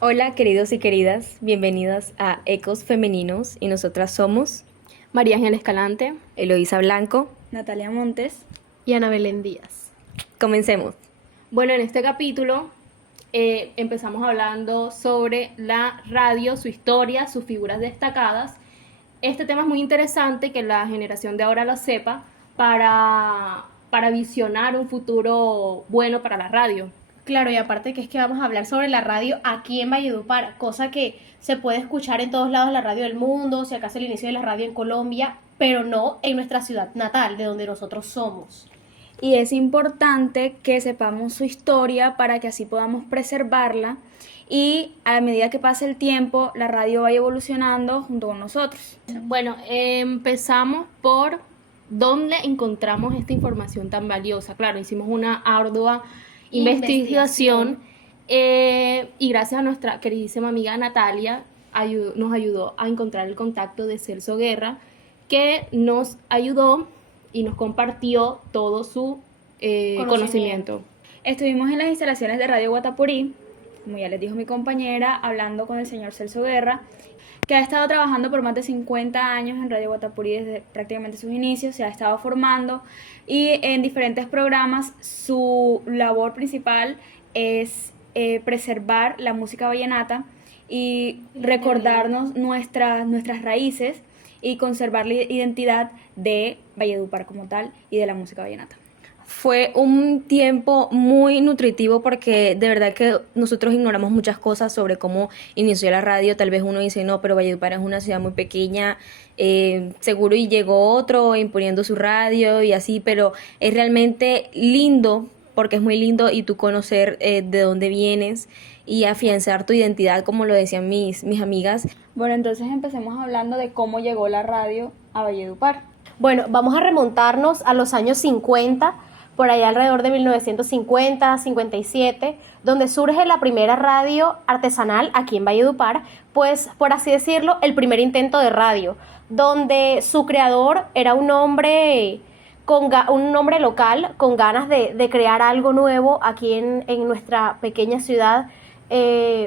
Hola queridos y queridas, bienvenidas a Ecos Femeninos y nosotras somos María Ángel Escalante Eloísa Blanco. Natalia Montes. y Ana Belén Díaz. Comencemos. Bueno, en este capítulo empezamos hablando sobre la radio, su historia, sus figuras destacadas. Este tema es muy interesante que la generación de ahora lo sepa para visionar un futuro bueno para la radio. Claro, y aparte que es que vamos a hablar sobre la radio aquí en Valledupar, cosa que se puede escuchar en todos lados la radio del mundo, si acaso el inicio de la radio en Colombia, pero no en nuestra ciudad natal, de donde nosotros somos. Y es importante que sepamos su historia para que así podamos preservarla y a medida que pase el tiempo la radio vaya evolucionando junto con nosotros. Bueno, empezamos por dónde encontramos esta información tan valiosa. Claro, hicimos una ardua investigación y gracias a nuestra queridísima amiga Natalia nos ayudó a encontrar el contacto de Celso Guerra, que nos ayudó y nos compartió todo su conocimiento. Estuvimos en las instalaciones de Radio Guatapurí, como ya les dijo mi compañera, hablando con el señor Celso Guerra, que ha estado trabajando por más de 50 años en Radio Guatapurí desde prácticamente sus inicios, se ha estado formando y en diferentes programas su labor principal es preservar la música vallenata y recordarnos nuestras raíces y conservar la identidad de Valledupar como tal y de la música vallenata. Fue un tiempo muy nutritivo porque de verdad que nosotros ignoramos muchas cosas sobre cómo inició la radio. Tal vez uno dice, no, pero Valledupar es una ciudad muy pequeña, seguro y llegó otro imponiendo su radio y así, pero es realmente lindo porque es muy lindo y tú conocer de dónde vienes y afianzar tu identidad, como lo decían mis amigas. Bueno, entonces empecemos hablando de cómo llegó la radio a Valledupar. Bueno, vamos a remontarnos a los años 50, por allá alrededor de 1950, 57, donde surge la primera radio artesanal aquí en Valledupar, pues por así decirlo, el primer intento de radio, donde su creador era un hombre local con ganas de crear algo nuevo aquí en nuestra pequeña ciudad,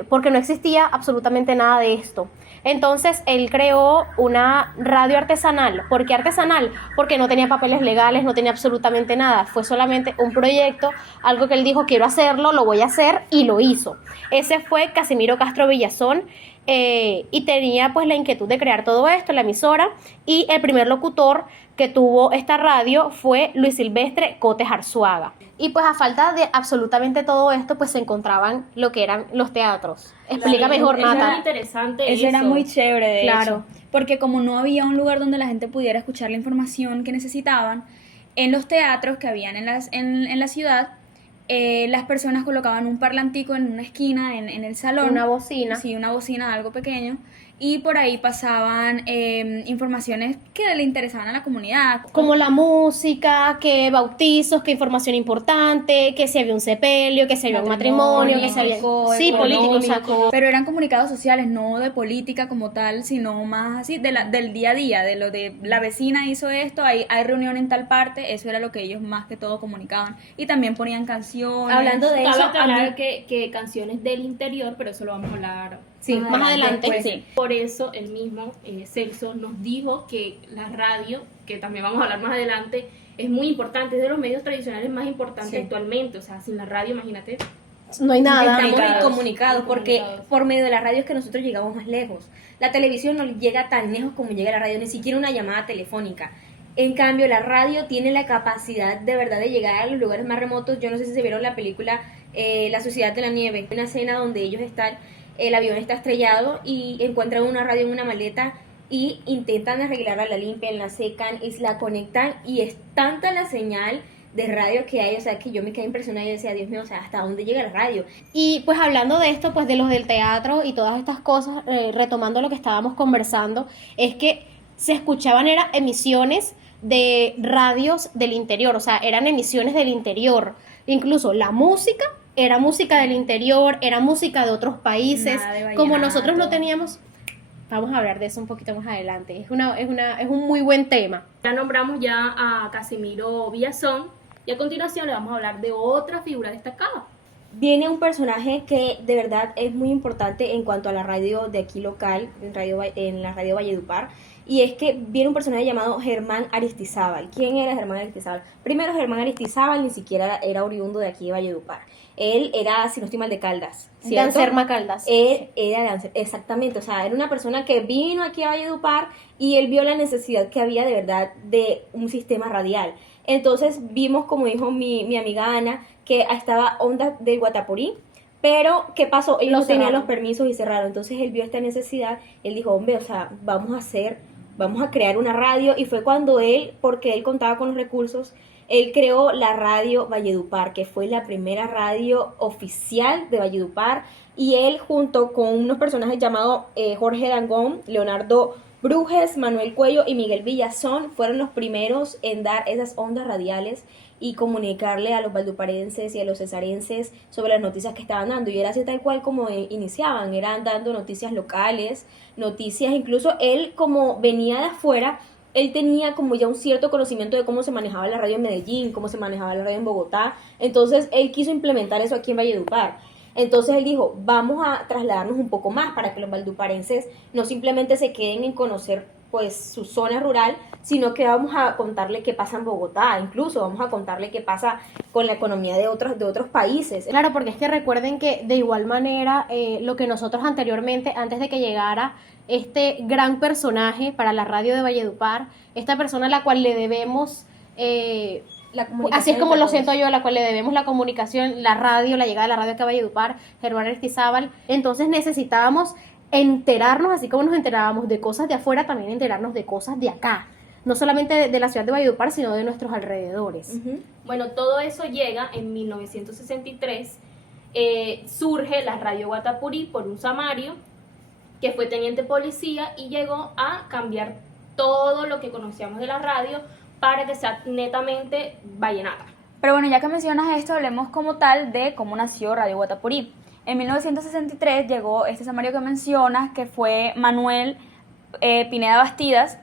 porque no existía absolutamente nada de esto. Entonces él creó una radio artesanal. ¿Por qué artesanal? Porque no tenía papeles legales, no tenía absolutamente nada. Fue solamente un proyecto, algo que él dijo, quiero hacerlo, lo voy a hacer, y lo hizo. Ese fue Casimiro Castro Villazón, y tenía pues la inquietud de crear todo esto, la emisora, y el primer locutor que tuvo esta radio fue Luis Silvestre Cotes Arzuaga. Y pues a falta de absolutamente todo esto, pues se encontraban lo que eran los teatros. Explica mejor, Nata. Nata. Es interesante Eso era muy chévere, de Claro. hecho, porque como no había un lugar donde la gente pudiera escuchar la información que necesitaban, en los teatros que habían en la ciudad, las personas colocaban un parlantico en una esquina, en el salón. Una bocina. Sí, una bocina, algo pequeño. Y por ahí pasaban informaciones que le interesaban a la comunidad. Como la música, que bautizos, que información importante, que si había un sepelio, que si había un matrimonio, que si había... Sí, político, o sea, Pero eran comunicados sociales, no de política como tal, sino más así del día a día, de lo de la vecina hizo esto, hay reunión en tal parte, eso era lo que ellos más que todo comunicaban. Y también ponían canciones. Hablando de eso, Cabe aclarar que canciones del interior, pero eso lo vamos a hablar Sí, más adelante, después. sí. Por eso el mismo Celso nos dijo que la radio, que también vamos a hablar más adelante, es muy importante, es de los medios tradicionales más importantes Sí. actualmente. O sea, sin la radio, imagínate. No hay nada. estamos incomunicados porque Incomunicados. por medio de la radio es que nosotros llegamos más lejos. La televisión no llega tan lejos como llega la radio, ni siquiera una llamada telefónica. En cambio, la radio tiene la capacidad de verdad de llegar a los lugares más remotos. Yo no sé si se vieron la película La Sociedad de la Nieve, una escena donde ellos están, el avión está estrellado y encuentran una radio en una maleta y intentan arreglarla, la limpian, la secan y la conectan, y es tanta la señal de radio que hay, o sea, que yo me quedé impresionada y decía, Dios mío, o sea, ¿hasta dónde llega la radio? Y pues hablando de esto, pues de los del teatro y todas estas cosas, retomando lo que estábamos conversando, es que se escuchaban eran emisiones de radios del interior, o sea, eran emisiones del interior. Incluso la música era música del interior, era música de otros países. Nada de vallenato. Como nosotros no teníamos, vamos a hablar de eso un poquito más adelante. Es un muy buen tema. Ya nombramos ya a Casimiro Villazón y a continuación le vamos a hablar de otra figura destacada. viene un personaje que de verdad es muy importante en cuanto a la radio de aquí local, en la radio Valledupar, y es que viene un personaje llamado Germán Aristizábal. ¿Quién era Germán Aristizábal? Primero, Germán Aristizábal ni siquiera era oriundo de aquí de Valledupar. Él era, si no estoy mal, de Caldas, De ¿cierto? Anserma Caldas. Él era de Anserma, exactamente, o sea, era una persona que vino aquí a Valledupar y él vio la necesidad que había de verdad de un sistema radial. Entonces vimos, como dijo mi amiga Ana, que estaba Onda del Guatapurí, pero ¿qué pasó? Ellos Lo no tenían cerraron. los permisos y cerraron. Entonces él vio esta necesidad, él dijo, hombre, o sea, vamos a crear una radio, y fue cuando él, porque él contaba con los recursos, él creó la radio Valledupar, que fue la primera radio oficial de Valledupar, y él junto con unos personajes llamados Jorge Dangón, Leonardo Brujes, Manuel Cuello y Miguel Villazón fueron los primeros en dar esas ondas radiales y comunicarle a los valduparenses y a los cesarenses sobre las noticias que estaban dando. Y era así tal cual como iniciaban, eran dando noticias locales, noticias, incluso él como venía de afuera, él tenía como ya un cierto conocimiento de cómo se manejaba la radio en Medellín, cómo se manejaba la radio en Bogotá. Entonces él quiso implementar eso aquí en Valledupar. Entonces él dijo, vamos a trasladarnos un poco más para que los valduparenses no simplemente se queden en conocer pues su zona rural, sino que vamos a contarle qué pasa en Bogotá, incluso vamos a contarle qué pasa con la economía de otros países. Claro, porque es que recuerden que de igual manera lo que nosotros anteriormente, antes de que llegara este gran personaje para la radio de Valledupar, esta persona a la cual le debemos, así es como lo siento yo, a la cual le debemos la comunicación, la radio, la llegada de la radio acá a Valledupar, Germán Aristizábal, entonces necesitábamos enterarnos, así como nos enterábamos de cosas de afuera, también enterarnos de cosas de acá, no solamente de la ciudad de Valledupar, sino de nuestros alrededores. Uh-huh. Bueno, todo eso llega en 1963, surge la radio Guatapurí por un samario que fue teniente policía y llegó a cambiar todo lo que conocíamos de la radio para que sea netamente vallenata. Pero bueno, ya que mencionas esto, hablemos como tal de cómo nació Radio Guatapurí. En 1963 llegó este samario que mencionas, que fue Manuel Pineda Bastidas,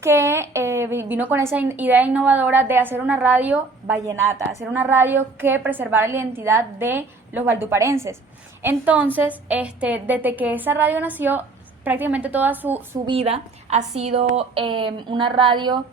que vino con esa idea innovadora de hacer una radio vallenata, hacer una radio que preservara la identidad de los valduparenses. Entonces, desde que esa radio nació, prácticamente toda su vida ha sido una radio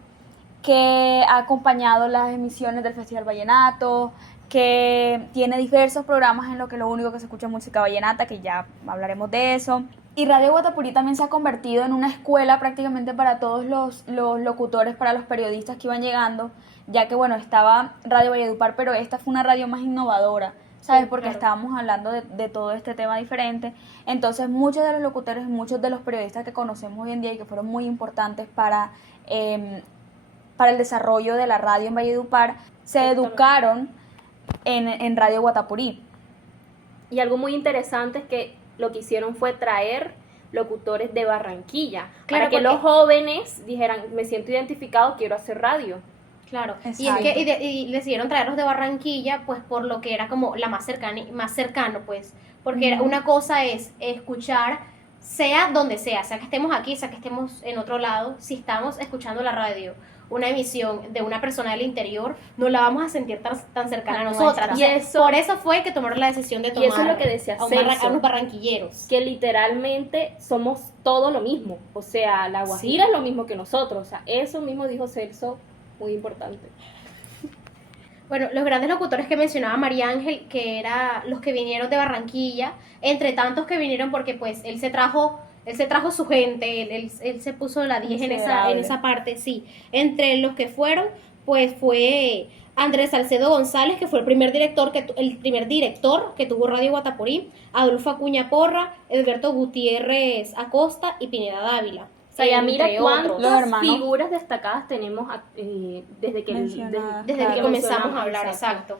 que ha acompañado las emisiones del Festival Vallenato, que tiene diversos programas en los que lo único que se escucha es música vallenata, que ya hablaremos de eso. Y Radio Guatapurí también se ha convertido en una escuela prácticamente para todos los locutores, para los periodistas que iban llegando, ya que bueno, estaba Radio Valledupar, pero esta fue una radio más innovadora, ¿sabes? Sí, porque claro. estábamos hablando de todo este tema diferente. Entonces muchos de los locutores, muchos de los periodistas que conocemos hoy en día y que fueron muy importantes para el desarrollo de la radio en Valledupar, se educaron en Radio Guatapurí. Y algo muy interesante es que lo que hicieron fue traer locutores de Barranquilla, Claro, para que porque- los jóvenes dijeran, me siento identificado, quiero hacer radio. Claro, y es Exacto. que y decidieron traerlos de Barranquilla, pues por lo que era como la más cercano, pues, porque era, una cosa es escuchar, sea donde sea que estemos aquí, sea que estemos en otro lado, si estamos escuchando la radio, una emisión de una persona del interior, no la vamos a sentir tan cercana a La nosotras. nuestra. O sea, Y eso- por eso fue que tomaron la decisión de Y tomar eso es lo que decía a Celso. unos barranquilleros. Que literalmente somos todo lo mismo, o sea, la Guajira es lo mismo que nosotros, o sea, eso mismo dijo Celso, muy importante. Bueno, los grandes locutores que mencionaba María Ángel, que eran los que vinieron de Barranquilla, entre tantos que vinieron porque pues él se trajo su gente, él se puso la 10 en Considerable. esa parte, sí. Entre los que fueron, pues fue Andrés Salcedo González, que fue el primer director que tuvo Radio Guatapurí, Adolfo Acuña Porra, Edberto Gutiérrez Acosta y Pineda Dávila. O sea, ya mira entre cuántas otros. Los hermanos. figuras destacadas tenemos desde que, Mencionadas. Desde Claro. que comenzamos mencionamos, a hablar, exacto.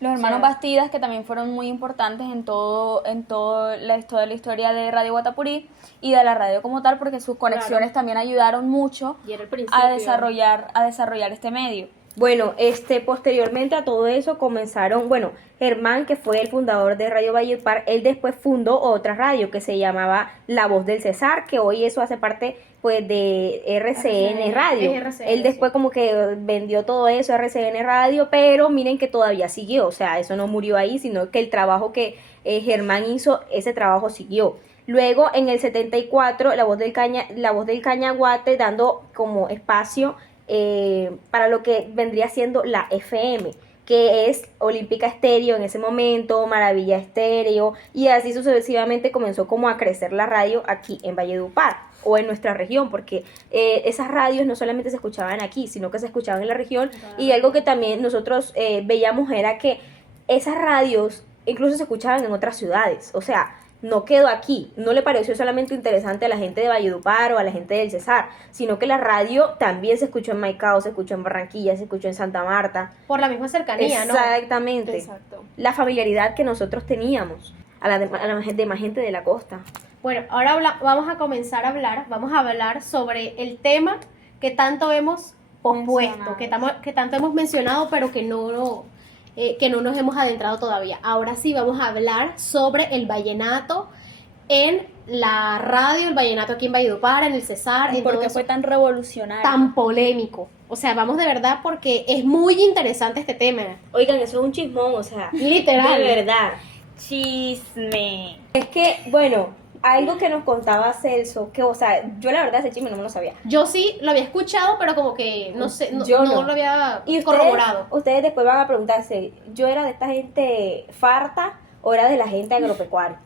Los hermanos O sea, Bastidas, que también fueron muy importantes en toda la historia de Radio Guatapurí y de la radio como tal, porque sus conexiones también ayudaron mucho Y era el principio. a desarrollar este medio. Bueno, posteriormente a todo eso comenzaron, bueno, Germán, que fue el fundador de Radio Valledupar, él después fundó otra radio que se llamaba La Voz del Cesar, que hoy eso hace parte pues de RCN Radio. es RCN, Él después como que vendió todo eso a RCN Radio, pero miren que todavía siguió, o sea, eso no murió ahí, sino que el trabajo que Germán hizo, ese trabajo siguió. Luego en el 74, La Voz del Cañaguate, dando como espacio para lo que vendría siendo la FM, que es Olímpica Estéreo en ese momento, Maravilla Estéreo, y así sucesivamente comenzó como a crecer la radio aquí en Valledupar o en nuestra región, porque esas radios no solamente se escuchaban aquí, sino que se escuchaban en la región, y algo que también nosotros veíamos era que esas radios incluso se escuchaban en otras ciudades, o sea, no quedó aquí, no le pareció solamente interesante a la gente de Valledupar o a la gente del Cesar, sino que la radio también se escuchó en Maicao, se escuchó en Barranquilla, se escuchó en Santa Marta. Por la misma cercanía, ¿no? Exactamente. Exacto. La familiaridad que nosotros teníamos a la demás gente de la costa. Bueno, ahora vamos a comenzar a hablar, vamos a hablar sobre el tema que tanto hemos pospuesto, que tanto hemos mencionado, pero que no nos hemos adentrado todavía. Ahora sí vamos a hablar sobre el vallenato en la radio, el vallenato aquí en Valledupar, en el Cesar, ¿Y en por todo qué eso fue tan revolucionario? tan polémico. O sea, vamos de verdad porque es muy interesante este tema. Oigan, eso es un chismón, o sea, Literal. de verdad. Chisme. Es que, bueno, algo que nos contaba Celso, que, o sea, yo la verdad ese chisme no me lo sabía. Yo sí lo había escuchado, pero como que no sé, Yo no no. lo había Y corroborado. ustedes después van a preguntarse, ¿yo era de esta gente farta o era de la gente agropecuaria?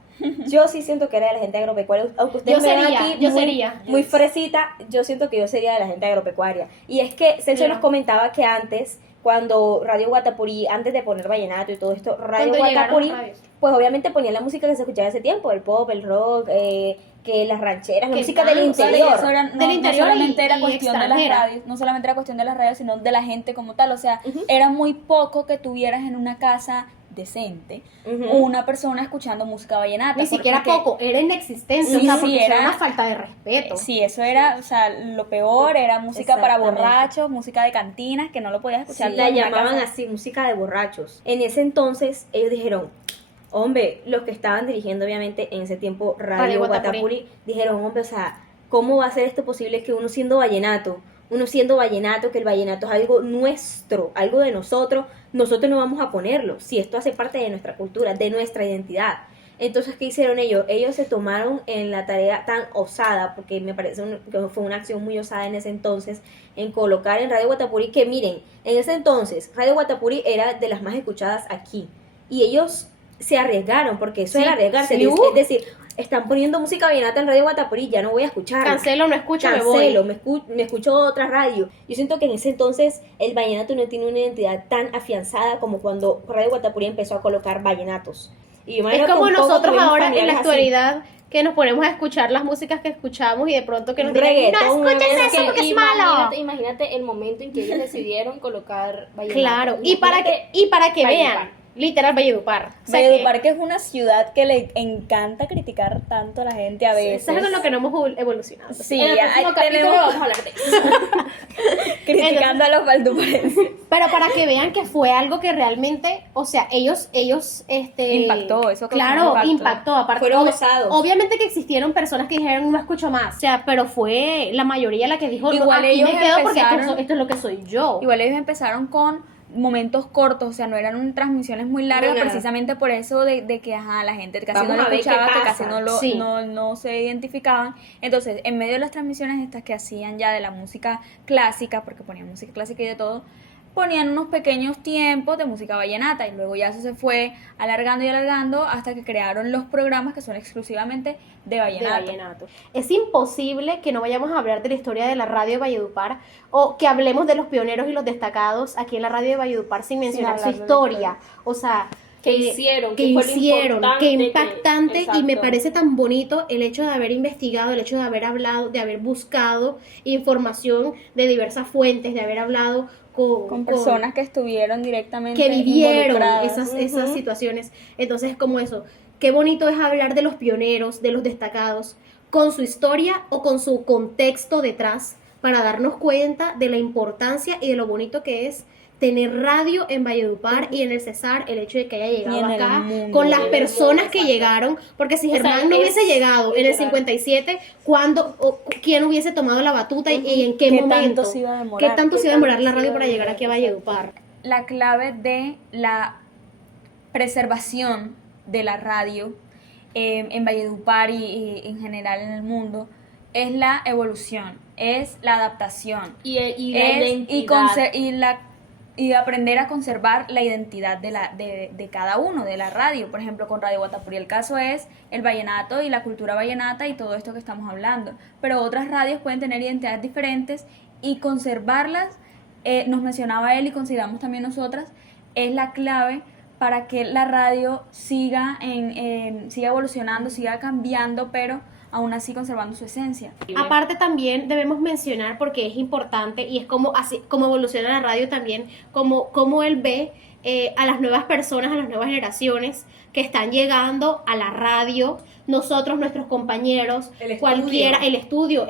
Yo sí siento que era de la gente agropecuaria, aunque ustedes Yo me ven sería, aquí yo muy, sería. muy fresita, yo siento que yo sería de la gente agropecuaria. Y es que Celso Claro. nos comentaba que antes, cuando Radio Guatapurí, antes de poner vallenato y todo esto, Radio Cuando llegaron Guatapurí, las radios. pues obviamente ponía la música que se escuchaba en ese tiempo, el pop, el rock, que las rancheras, la Que música del tanto, interior. Eso era, Del interior no solamente y era cuestión de las extranjera. radios, no solamente era cuestión de las radios, sino de la gente como tal. O sea, era muy poco que tuvieras en una casa decente Ujú. una persona escuchando música vallenata. Ni siquiera porque- poco, era inexistente, Sí, o sea, sí, porque eso era era- una falta de respeto. Sí, eso era, o sea, lo peor era música para Exactamente. borrachos, música de cantinas, que no lo podías escuchar. Sí, tú la en una llamaban casa. así, música de borrachos. En ese entonces, ellos dijeron, hombre, los que estaban dirigiendo obviamente en ese tiempo Radio Radio Guatapurí. Guatapurí, dijeron, hombre, o sea, ¿cómo va a ser esto posible que uno siendo vallenato, que el vallenato es algo nuestro, algo de nosotros no vamos a ponerlo, si esto hace parte de nuestra cultura, de nuestra identidad? Entonces, ¿qué hicieron ellos? Ellos se tomaron en la tarea tan osada, porque me parece que fue una acción muy osada en ese entonces, en colocar en Radio Guatapurí, que miren, en ese entonces Radio Guatapurí era de las más escuchadas aquí, y ellos se arriesgaron, porque eso Sí, era arriesgarse, sí, es decir, están poniendo música vallenata en Radio Guatapurí, ya no voy a escuchar. Cancelo, no escucho, me voy. Cancelo, me escucho otra radio. Yo siento que en ese entonces el vallenato no tiene una identidad tan afianzada como cuando Radio Guatapurí empezó a colocar vallenatos. Y yo me Es imagino como que un poco nosotros tuvimos ahora en la familiares así. actualidad que nos ponemos a escuchar las músicas que escuchamos y de pronto que nos digan, Reggaetón, no escuches una eso porque es malo. Imagínate el momento en que ellos decidieron colocar vallenato. Claro, y para que Valledupar. vean, literal Valledupar. O sea, Valledupar, que es una ciudad que le encanta criticar tanto a la gente a veces. eso es con lo que no hemos evolucionado. Sí, En el ahí próximo capítulo tenemos vamos a hablar de eso. criticando a los valduparenses. Pero para que vean que fue algo que realmente, o sea, ellos Impactó, eso causó claro, un impacto. impactó. Aparte, Fueron osados. obviamente que existieron personas que dijeron no escucho más, o sea, pero fue la mayoría la que dijo, Igual aquí ellos me quedo porque empezaron- esto es lo que soy yo. Igual ellos empezaron con momentos cortos, o sea, no eran transmisiones muy largas, No, nada. precisamente por eso de que ajá, la gente casi Vamos no lo a ver qué escuchaba, que pasa. casi Sí. no se identificaban. Entonces, en medio de las transmisiones estas que hacían ya de la música clásica, porque ponían música clásica y de todo, ponían unos pequeños tiempos de música vallenata y luego ya eso se fue alargando y alargando hasta que crearon los programas que son exclusivamente de vallenato. De vallenato. Es imposible que no vayamos a hablar de la historia de la radio de Valledupar o que hablemos de los pioneros y los destacados aquí en la radio de Valledupar sin mencionar su hablar de la historia. O sea, ¿Qué hicieron? qué ¿Qué fue lo hicieron, qué importante? impactante, y me Exacto. parece tan bonito el hecho de haber investigado, el hecho de haber hablado, de haber buscado información de diversas fuentes, de haber hablado Con personas que estuvieron directamente que vivieron involucradas. esas situaciones. Entonces, como eso, qué bonito es hablar de los pioneros, de los destacados, con su historia o con su contexto detrás, para darnos cuenta de la importancia y de lo bonito que es tener radio en Valledupar y en el Cesar, el hecho de que haya llegado Y en el acá, mundo. con las personas que llegaron, porque si Germán no hubiese llegado en el literal. 57, ¿quién hubiese tomado la batuta y en qué ¿Qué momento? tanto se iba a demorar? ¿Qué tanto se iba a demorar la radio iba a para llegar aquí a Valledupar? La clave de la preservación de la radio en Valledupar y en general en el mundo es la evolución, es la adaptación. Y la Es- identidad. y aprender a conservar la identidad de cada uno, de la radio. Por ejemplo, con Radio Guatapurí el caso es el vallenato y la cultura vallenata y todo esto que estamos hablando. Pero otras radios pueden tener identidades diferentes y conservarlas, nos mencionaba él y consideramos también nosotras, es la clave para que la radio siga evolucionando, siga cambiando, pero aún así conservando su esencia. Aparte también debemos mencionar, porque es importante y es como así como evoluciona la radio también, como él ve a las nuevas personas, a las nuevas generaciones que están llegando a la radio, nosotros, nuestros compañeros, El estudio. cualquiera, el estudio,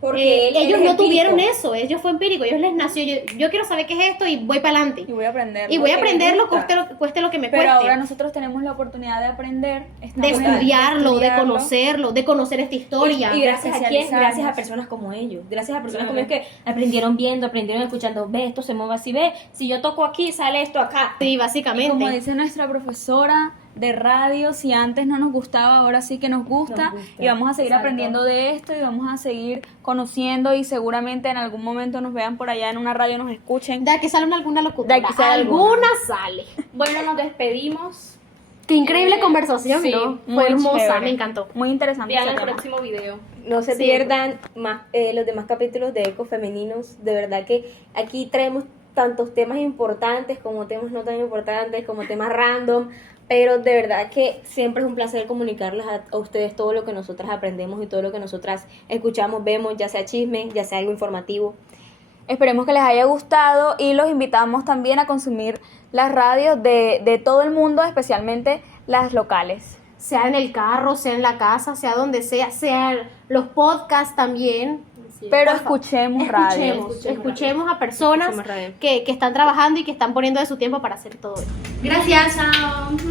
Porque él ellos es no empírico. tuvieron eso, ellos fue empírico, ellos les nació, yo quiero saber qué es esto y voy para adelante. Y voy a aprender. Y voy a que me aprenderlo, gusta. cueste lo que me Pero cueste. ahora nosotros tenemos la oportunidad de aprender, De estudiarlo, de conocerlo, de conocer esta historia. Y gracias a quién, especializarnos. gracias a personas como ellos, gracias a personas como ellos que aprendieron viendo, aprendieron escuchando, ve, esto se mueve así, ve, si yo toco aquí, sale esto acá. Sí, Y básicamente. como dice nuestra profesora de radio, si antes no nos gustaba, ahora sí que nos gusta, Nos gusta. y vamos a seguir Exacto. aprendiendo de esto y vamos a seguir conociendo y seguramente en algún momento nos vean por allá en una radio, nos escuchen. De aquí sale alguna locura. De aquí sale alguna sale. Bueno, nos despedimos. Qué increíble conversación, sí, ¿no? muy Fue hermosa, chévere. me encantó. Muy interesante. Vean ese el tema. próximo video. No se Sí. pierdan más, los demás capítulos de Ecos Femeninos. De verdad que aquí traemos tantos temas importantes como temas no tan importantes, como temas random. Pero de verdad que siempre es un placer comunicarles a ustedes todo lo que nosotras aprendemos y todo lo que nosotras escuchamos, vemos, ya sea chisme, ya sea algo informativo. Esperemos que les haya gustado y los invitamos también a consumir las radios de todo el mundo, especialmente las locales. Sea en el carro, sea en la casa, sea donde sea los podcasts también. Pero escuchemos radio. Escuchemos a personas Escuchemos radio. que están trabajando y que están poniendo de su tiempo para hacer todo esto. Gracias. Chao.